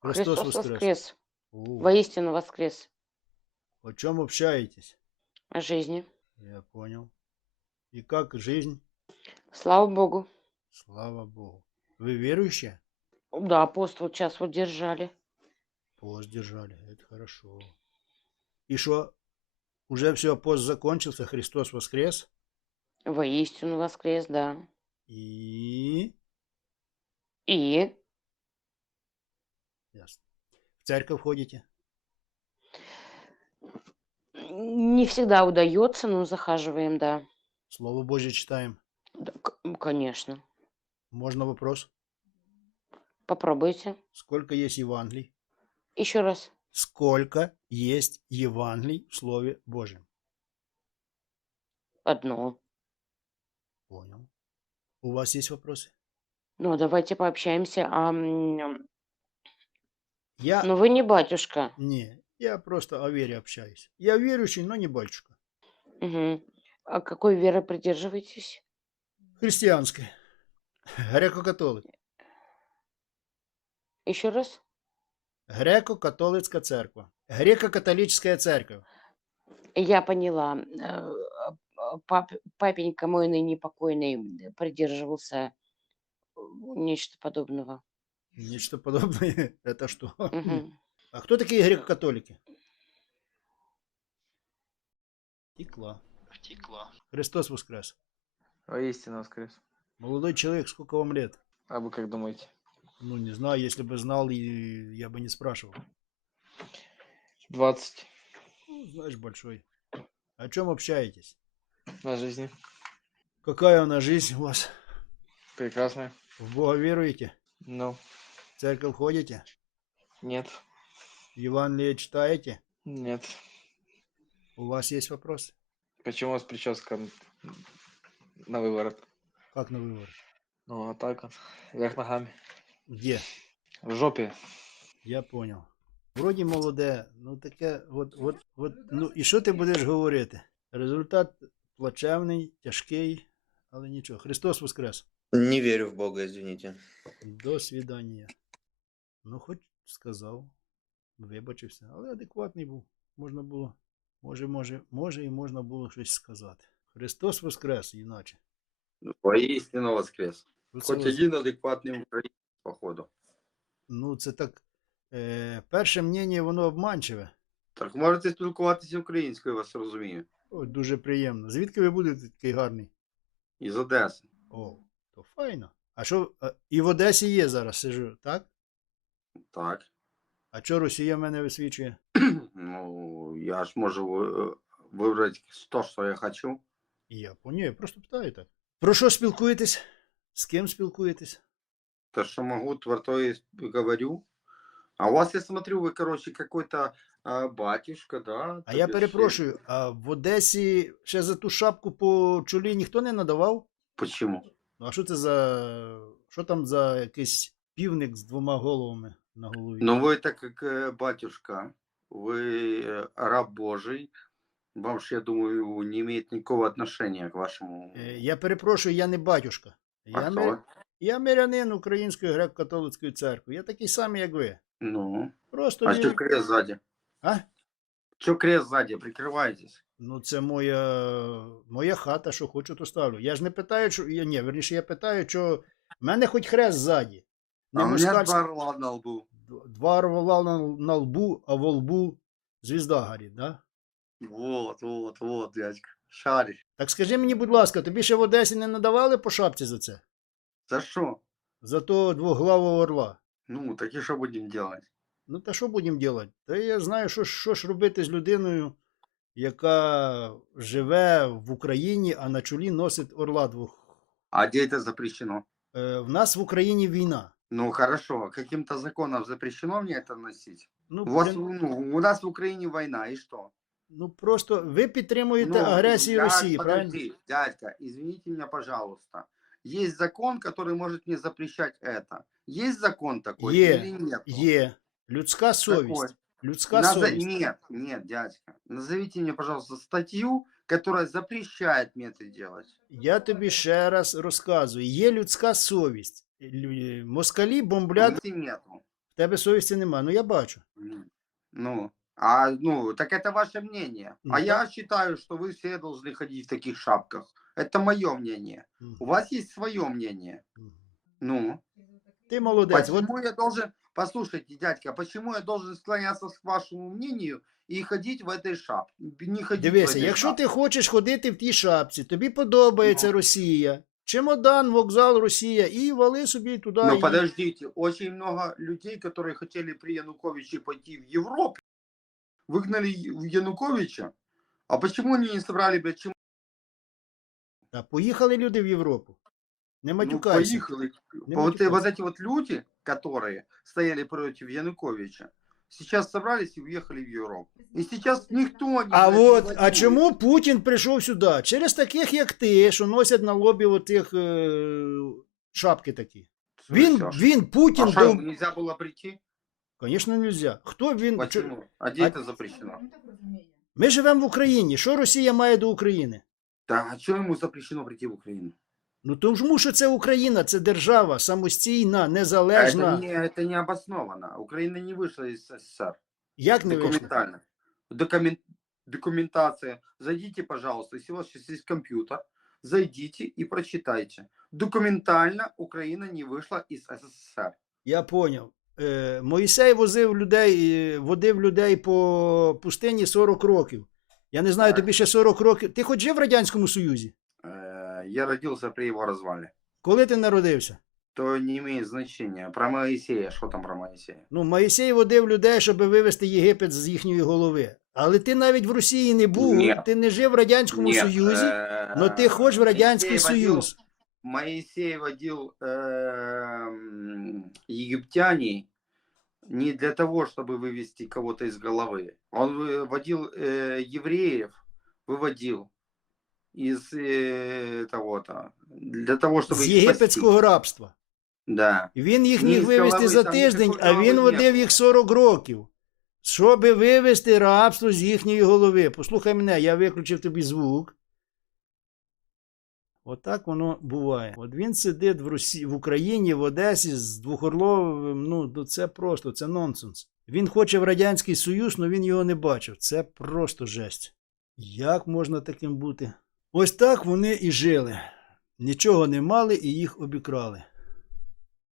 Христос, Христос воскрес. воскрес. О, Воистину воскрес. о чем общаетесь? О жизни. Я понял. И как жизнь? Слава Богу. Слава Богу. Вы верующие? Да, пост вот сейчас вот держали. Пост держали. Это хорошо. И что? Уже все, пост закончился, Христос воскрес. Воистину воскрес, да. И... И. В церковь ходите? не всегда удается, но захаживаем, да. Слово Божье читаем. Да, конечно. Можно вопрос? Попробуйте. Сколько есть Евангелий? Еще раз. Сколько есть Евангелий в Слове Божьем? Одно. Понял. У вас есть вопросы? Ну, давайте пообщаемся. М, Я... ну, вы не батюшка. Не, я просто о вере общаюсь. Я верующий, но не батюшка. Мгм. А какой веры придерживаетесь? Христианской. Греко-католик. Еще раз. Греко-католицька церква. Греко-католическая церковь. Я поняла. Э, а, пап- папенька мой ныне покойный придерживался э, нечто подобного. Нечто подобное. Это что? А кто такие греко-католики? Текла. Втекла. Христос воскрес. Воистину воскрес. Молодой человек, сколько вам лет? А вы как думаете? Ну, не знаю, если бы знал, я бы не спрашивал. 20 Ну, знаешь, большой. О чем общаетесь? на жизни. Какая она жизнь у вас? Прекрасная. В Бога веруете? Ну, В церковь ходите? нет. Евангелие читаете? Нет. У вас есть вопрос? Почему у вас прическа на выворот? Как на выбор? Ну, а так вот. Вверх ногами. Где? В жопе. Я понял. Вроді молоде, ну таке, от, от, от, ну і що ти будеш говорити? Результат плачевний, тяжкий, але нічого. Христос воскрес. Не верю в Бога, извините. До свидання. Ну, хоч сказав, вибачився, але адекватний був. Можна було, може, може, може і можна було щось сказати. Христос воскрес, іначе. Воистину воскрес. Оце Хоть воз- один адекватный украинец, походу. Ну, це так. Е, перше мнення, воно обманчиве. Так можете спілкуватися українською, я вас розумію. О, дуже приємно. Звідки ви будете такий гарний? Із Одеси. О, то файно. А що, а, і в Одесі є зараз сижу, так? Так. А що Росія мене висвічує? Ну, я ж можу вибрати то, що я хочу. Я по ні, я просто питаю так. Про що спілкуєтесь? З ким спілкуєтесь? Что могу, то то и говорю. А у вас, я смотрю, вы, короче, какой-то а, батюшка, да? А я перепрошую, а в Одесі ще за ту шапку по чолі ніхто не надавав? ще- Почему? Ну, а що це за. Що там за якийсь півник з двома головами на голові? Ну, вы так как э, батюшка, вы э, раб Божий, вам же, я думаю, не имеет никакого отношения к вашему... Е, Я перепрошую, я не батюшка. А Я, хто мир... ви? я мирянин Української греко-католицької церкви. Я такий самий, як ви. Ну, Просто а мені- что крест сзади? А? Что крест сзади? Прикрывайтесь. Ну, це моя, моя хата, що хочу, то ставлю. Я ж не питаю, що. Я, ні, верніше, я питаю, що в мене хоч хрест ззаді. Не а у меня два орла на лбу. Два орла на, на лбу, а во лбу звізда горить, да? Вот, вот, вот, дядька. Шаришь. Так скажи мені, будь ласка, тобі ще в Одесі не надавали по шапці за це? За что? За того двоглавого орла. Ну, так и что будем делать? Ну, та що будемо робити? Та я знаю, що, ж- що ж робити з людиною, яка живе в Україні, а на чолі носить орла двох. А где это запрещено? Е, в нас в Україні війна. Ну, хорошо. Каким-то законом запрещено мне это носить? Ну, У, вас, при- ну, у нас в Украине война, и что? ну просто ви підтримуєте Ну, агресію я- Росії, правильно? подожди, дядька, извините меня, пожалуйста. Есть закон, который может мне запрещать это. Есть закон такой Е, или нет? Є людська совість. Какой? Людська Наза- совість. Нет, нет, дядька. Назовите мне, пожалуйста, статью, которая запрещает мне это делать. Я тобі ще раз розказую. Є людська совість. Лю- Москалі бомблять. Нигде нету. В тебе совісті нема. Ну я бачу. М, Ну, а, ну, так это ваше мнение. Ну, А да. я считаю, что вы все должны ходить в таких шапках. Это мое мнение. Мгм. У вас есть свое мнение. Мгм. Ну, Ти молодець. От почему я должен, послушайте, дядька, почему я должен склоняться к вашему мнению и ходить в этой шапке? Не ходить в Дивися, этой якщо шапке. ти хочеш ходити в тій шапці, тобі подобається Ну. Росія, чемодан, вокзал, Росія, і вали собі туди. Но і- подождите, очень много людей, которые хотели при Януковиче пойти в Европу, выгнали в Януковича. А почему они не собрали, блядь, чем Та поїхали люди в Європу. Не Ну, матюкайся. поехали. Не вот, э, матюкайся. вот эти вот люди, которые стояли против Януковича, сейчас собрались и уехали в Европу. И сейчас никто не... А блядь, от, не а воюет. чому Путін прийшов сюди? Через таких, як ти, що носять на лобі отих е, шапки такі. В Він, смысле, а что? він Путін А что, був. нельзя было прийти? Звісно, нельзя. Хто він? Почему? А где а- это запрещено? Ми живемо в Україні. Що Росія має до України? Да, а что ему запрещено прийти в Украину? Ну тому що це Україна, це держава самостійна, А незалежна. Это не, это не обосновано. Украина не вышла из СССР. Як не вийшло? Документально. Докумен- Документация. Зайдите, пожалуйста, если у вас сейчас есть компьютер, зайдите и прочитайте. Документально Украина не вышла из СССР. Я поняв. Е, Моїсей возив людей, е, водив людей по пустині 40 років. Я не знаю, Так. тобі ще 40 років. Ти хоч жив в Радянському Союзі? Э, Я родился при его развале. Коли ти народився? То не имеет значения. Про Моисея, что там про Моисея? Ну, Моїсей водив людей, щоб вивезти Єгипет з їхньої голови. Але ти навіть в Росії не був, Ні. ти не жив в Радянському Нет, Союзі, э, але ти хочеш в Радянський Моисей водил- Союз. Моисей водил эм, египтяне не для того, чтобы вывести кого-то из головы. Он вы- водил э, евреев, выводил из э, того-то для того, чтобы З єгипетського рабства. Да. Він їх міг вивезти за там тиждень, а він голови водив їх 40 років, щоб вивезти рабство з їхньої голови. Послухай мене, я виключив тобі звук. Отак воно буває. От він сидить в Росі... в Україні, в Одесі з Двохорловим. Ну, ну, це просто, це нонсенс. Він хоче в Радянський Союз, але він його не бачив. Це просто жесть. Як можна таким бути? Ось так вони і жили. Нічого не мали і їх обікрали.